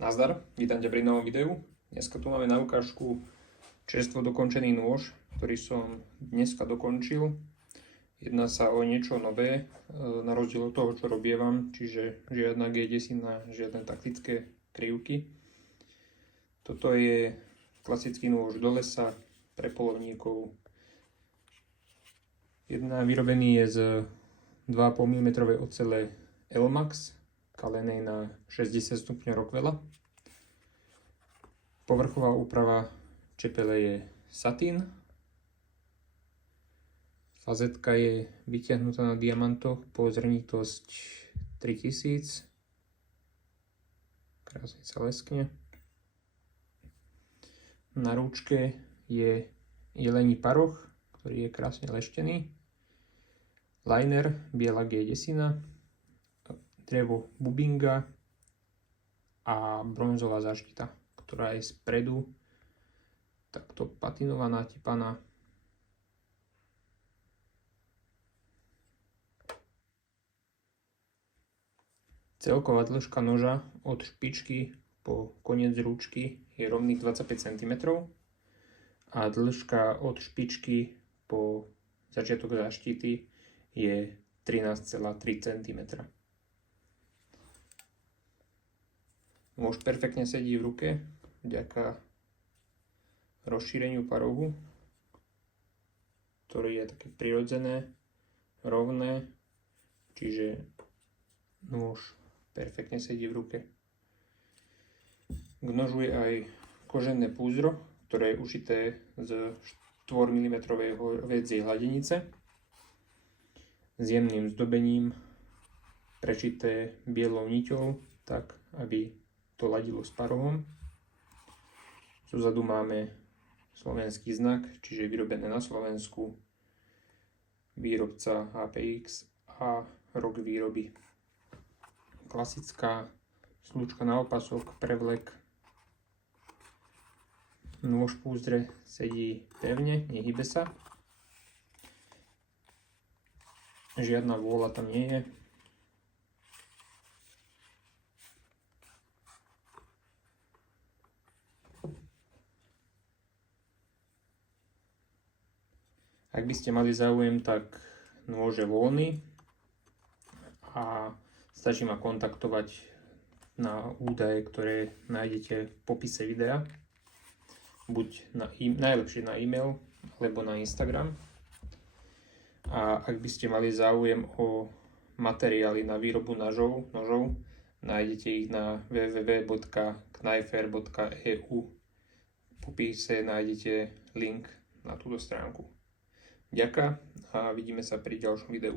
Nazdar, vítam ťa pri novom videu. Dneska tu máme na ukážku čerstvo dokončený nôž, ktorý som dneska dokončil. Jedná sa o niečo nové, na rozdiel od toho, čo robievam, čiže žiadna G10, žiadne taktické krivky. Toto je klasický nôž do lesa pre poľovníkov. Vyrobený je z 2,5 mm ocele Elmax, kalenej na 60 stupňov Rockwella. Povrchová úprava čepele je satín. Fazetka je vytiahnutá na diamantoch, pozrnitosť 3000. Krásne sa leskne. Na rúčke je jelení paroch, ktorý je krásne leštený. Liner biela G10, drevo bubinga a bronzová zaštita, ktorá je spredu takto patinová, natepaná. Celková dĺžka noža od špičky po koniec rúčky je rovných 25 cm a dĺžka od špičky po začiatok zaštity je 13,3 cm. Nôž perfektne sedí v ruke vďaka rozšíreniu parohu, ktoré je také prirodzené, rovné, čiže nôž perfektne sedí v ruke. K nožu je aj kožené púzdro, ktoré je ušité z 4 mm hovädzej hladenice s jemným zdobením, prešité bielou niťou, tak aby to ladilo s parohom. Zozadu máme slovenský znak, čiže vyrobené na Slovensku, výrobca HPX a rok výroby. Klasická slúčka na opasok, prevlek. Nôž v púzdre sedí pevne, nehybe sa. Žiadna vôľa tam nie je. Ak by ste mali záujem, tak nôž je voľný a stačí ma kontaktovať na údaje, ktoré nájdete v popise videa. Buď najlepšie na e-mail, alebo na Instagram. A ak by ste mali záujem o materiály na výrobu nožov, nájdete ich na www.kneifer.eu. V popise nájdete link na túto stránku. Ďakujem a vidíme sa pri ďalšom videu.